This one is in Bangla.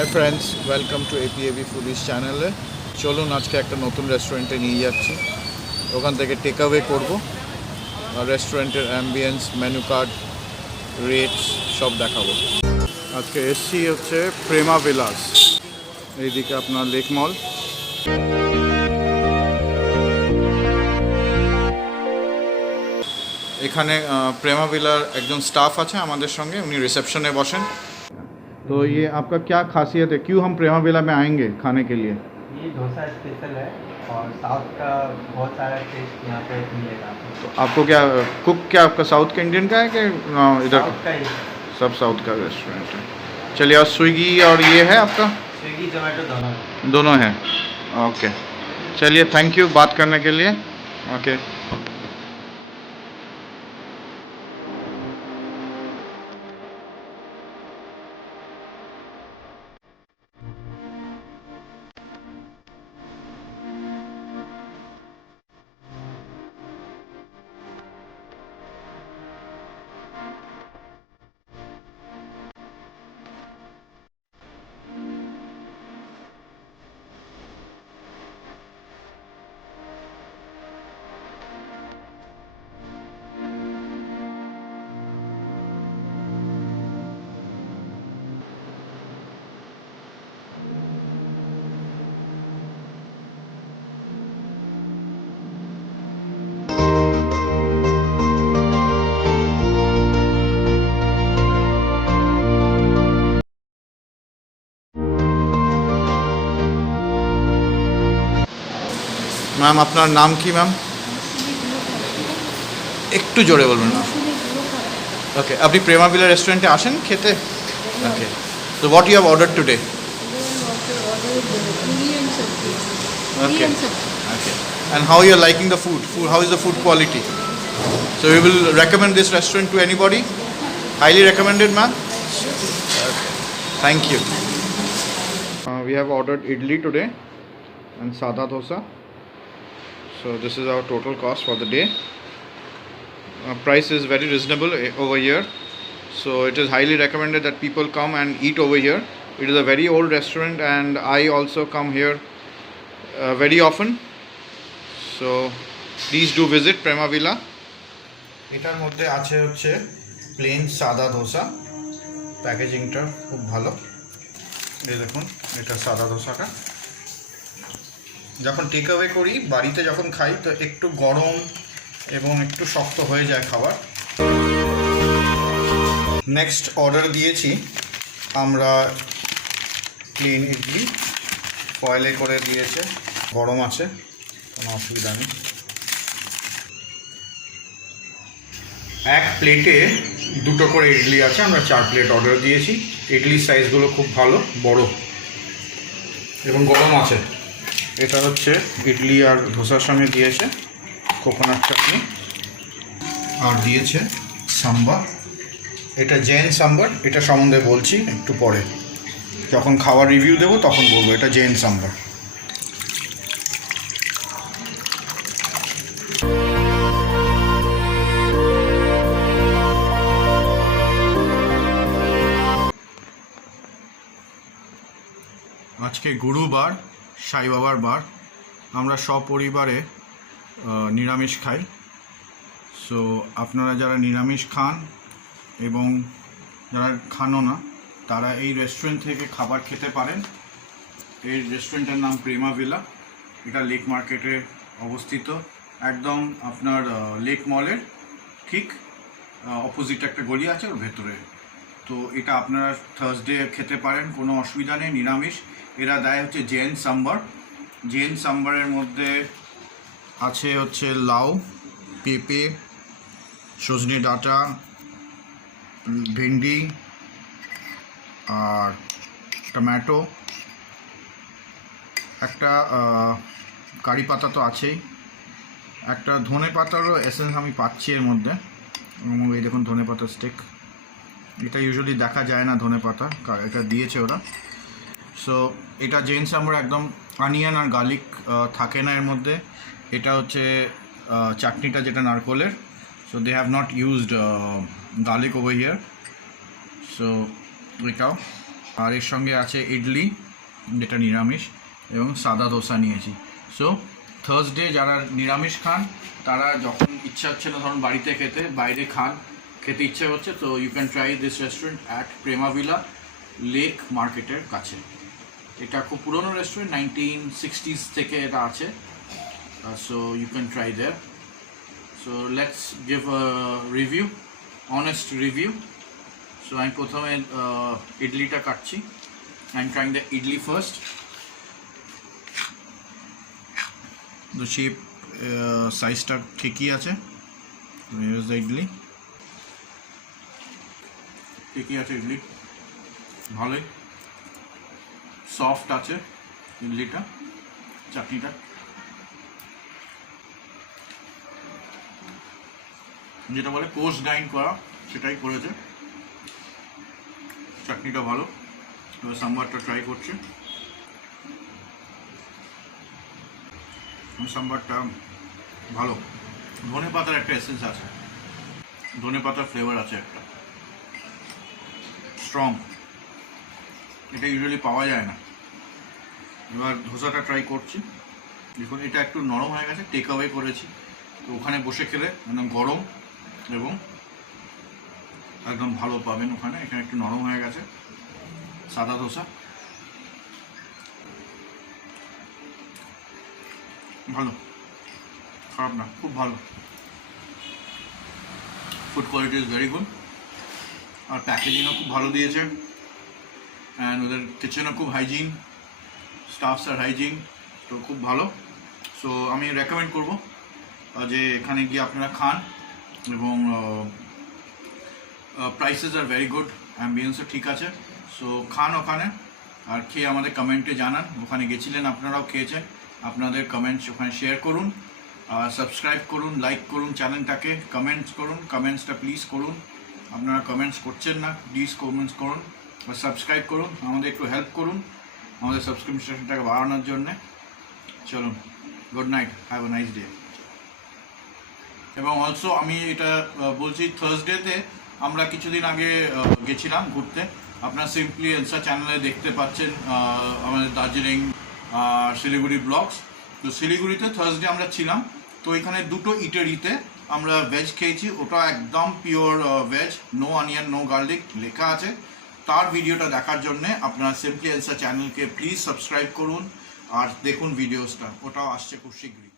হাই ফ্রেন্ডস, ওয়েলকাম টু এপিএবি ফুডিজ চ্যানেলে। চলুন আজকে একটা নতুন রেস্টুরেন্টে নিয়ে যাচ্ছি। ওখান থেকে টেক অ্যাওয়ে করবো আর রেস্টুরেন্টের অ্যাম্বিয়েন্স, মেনু কার্ড, রেটস সব দেখাবো। আজকে এসছি হচ্ছে প্রেমা বিলাস, এইদিকে আপনার লেক মল। এখানে প্রেমা ভিলার একজন স্টাফ আছে আমাদের সঙ্গে, উনি রিসেপশনে বসেন। तो ये आपका क्या खासियत है, क्यों हम प्रेमा विला में आएंगे खाने के लिए? ये डोसा स्पेशल है और साउथ का बहुत सारा टेस्ट यहाँ पे मिलेगा आपको। तो आपको क्या कुक, क्या आपका साउथ का इंडियन का है कि इधर साउथ का ही सब साउथ का रेस्टोरेंट है? चलिए, और स्विगी और ये है आपका? स्विगी जोमेटो दोनों है। दोनों हैं, ओके। चलिए, थैंक यू बात करने के लिए। ओके। ম্যাম, আপনার নাম কি ম্যাম? একটু জোরে বলবেন না। ওকে, আপনি প্রেমা ভিলা রেস্টুরেন্টে আসেন খেতে? ওকে, তো what you have order today? Okay. Okay. And how you are liking the food? How is the food quality? So we will recommend this restaurant to anybody? Highly recommended, ma'am? Okay. Thank you. We have ordered idli today and sada dosa. So this is our total cost for the day. Price is very reasonable over here. So it is highly recommended that people come and eat over here. It is a very old restaurant and I also come here very often. So please do visit Prema Villa. এটার মধ্যে আছে হচ্ছে প্লেন সাদা ধোসা, প্যাকেজিংটা খুব ভালো। এই দেখুন, এটা সাদা ধোসাটা। যখন টেক অ্যাওয়ে করি, বাড়িতে যখন খাই, তো একটু গরম এবং একটু শক্ত হয়ে যায় খাবার। নেক্সট অর্ডার দিয়েছি আমরা প্লেন ইডলি, ফয়েলে করে দিয়েছে, গরম আছে, কোনো অসুবিধা নেই। এক প্লেটে দুটো করে ইডলি আছে, আমরা 4 প্লেট অর্ডার দিয়েছি। ইডলির সাইজগুলো খুব ভালো, বড় এবং গরম আছে। এটা হচ্ছে ইডলি আর ধোসার সঙ্গে দিয়েছে কোকোনাট চাটনি আর দিয়েছে সাম্বার। এটা জৈন সাম্বার, এটা সম্বন্ধে বলছি একটু পরে, যখন খাওয়ার রিভিউ দেবো তখন বলবো। এটা জৈন সাম্বার। আজকে গুরুবার, সাই বাবার বার। আমরা সপরিবারে নিরামিষ খাই। সো আপনারা যারা নিরামিষ খান এবং যারা খানও না, তারা এই রেস্টুরেন্ট থেকে খাবার খেতে পারেন। এই রেস্টুরেন্টের নাম প্রেমা ভিলা। এটা লেক মার্কেটে অবস্থিত, একদম আপনার লেক মলের ঠিক অপোজিট একটা গলি আছে, ওর ভেতরে। তো এটা আপনারা থার্সডে খেতে পারেন, কোনো অসুবিধা নেই, নিরামিষ। এরা দেয় হচ্ছে জৈন সাম্বার। জৈন সাম্বারের মধ্যে আছে হচ্ছে লাউ, পেঁপে, সজনে ডাঁটা, ভেন্ডি আর টমেটো, একটা কারি পাতা তো আছেই, একটা ধনে পাতারও এসেন্স আমি পাচ্ছি এর মধ্যে। এই দেখুন ধনে পাতার স্টিক, এটা ইউজুয়ালি দেখা যায় না ধনে পাতা, এটা দিয়েছে ওরা। সো এটা জৈন সাম্বার, একদম অনিয়ন আর গার্লিক থাকে না এর মধ্যে। এটা হচ্ছে চাটনিটা যেটা নারকোলের। So they have not used garlic over here. So এটাও আর এর সঙ্গে আছে ইডলি, যেটা নিরামিষ, এবং সাদা দোসা নিয়েছি। সো থার্সডে যারা নিরামিষ খান তারা যখন ইচ্ছা হচ্ছে না ধরুন বাড়িতে খেতে, বাইরে খান, খেতে ইচ্ছে হচ্ছে, তো you can try this restaurant at Prema villa, Lake মার্কেটের কাছে। এটা খুব পুরনো রেস্টুরেন্ট, 1960s থেকে এটা আছে। So you can try there. So let's give a review, honest review. So আমি প্রথমে ইডলিটা কাটছি। I am trying the idli first. The shape সাইজটা ঠিকই আছে। Here is the idli. ঠিকই আছে ইডলি, ভালোই সফট আছে ইডলিটা। চাটনিটা যেটা বলে কোর্স গ্রাইন্ড করা, সেটাই করেছে। চাটনিটা ভালো। এবার সাম্বারটা ট্রাই করছি। সাম্বারটা ভালো, ধনে পাতার একটা এসেন্স আছে, ধনে পাতার ফ্লেভার আছে একটা, স্ট্রং, এটা ইউজুয়ালি পাওয়া যায় না। এবার ধোসাটা ট্রাই করছি। দেখুন এটা একটু নরম হয়ে গেছে, টেক অ্যাওয়ে করেছি, তো ওখানে বসে খেলে একদম গরম এবং একদম ভালো পাবেন ওখানে। এখানে একটু নরম হয়ে গেছে। সাদা ধোসা ভালো, খারাপ না, খুব ভালো। Food quality is very good. আর প্যাকেজিংও খুব ভালো দিয়েছে, অ্যান্ড ওদের কিচেনও খুব হাইজিন, স্টাফস আর হাইজিন, তো খুব ভালো। সো আমি রেকমেন্ড করবো যে এখানে গিয়ে আপনারা খান, এবং প্রাইসেস আর ভেরি গুড, অ্যাম্বিয়েন্সও ঠিক আছে। সো খান ওখানে, আর খেয়ে আমাদের কমেন্টে জানান ওখানে গেছিলেন, আপনারাও খেয়েছেন, আপনাদের কমেন্টস ওখানে শেয়ার করুন, সাবস্ক্রাইব করুন, লাইক করুন চ্যানেলটাকে, কমেন্টস করুন, কমেন্টসটা প্লিজ করুন। আপনারা কমেন্টস করছেন না, প্লিজ কমেন্টস করুন, বা সাবস্ক্রাইব করুন, আমাদের একটু হেল্প করুন আমাদের সাবস্ক্রিপশনটাকে বাড়ানোর জন্যে। চলুন, good night, have a nice day. এবং অলসো আমি এটা বলছি, থার্সডেতে আমরা কিছুদিন আগে গেছিলাম ঘুরতে, আপনারা সিম্পলি এলসা চ্যানেলে দেখতে পাচ্ছেন আমাদের দার্জিলিং শিলিগুড়ি ব্লগস। তো শিলিগুড়িতে থার্সডে আমরা ছিলাম, তো এখানে দুটো ইটারিতে আমরা ভেজ খেয়েছি, ওটা একদম pure veg, no onion, no garlic লেখা আছে। তার ভিডিওটা দেখার জন্য আপনারা সিম্পলি এলসা চ্যানেলকে প্লিজ সাবস্ক্রাইব করুন আর দেখুন ভিডিওসটা, ওটাও আসছে খুব শীঘ্রই।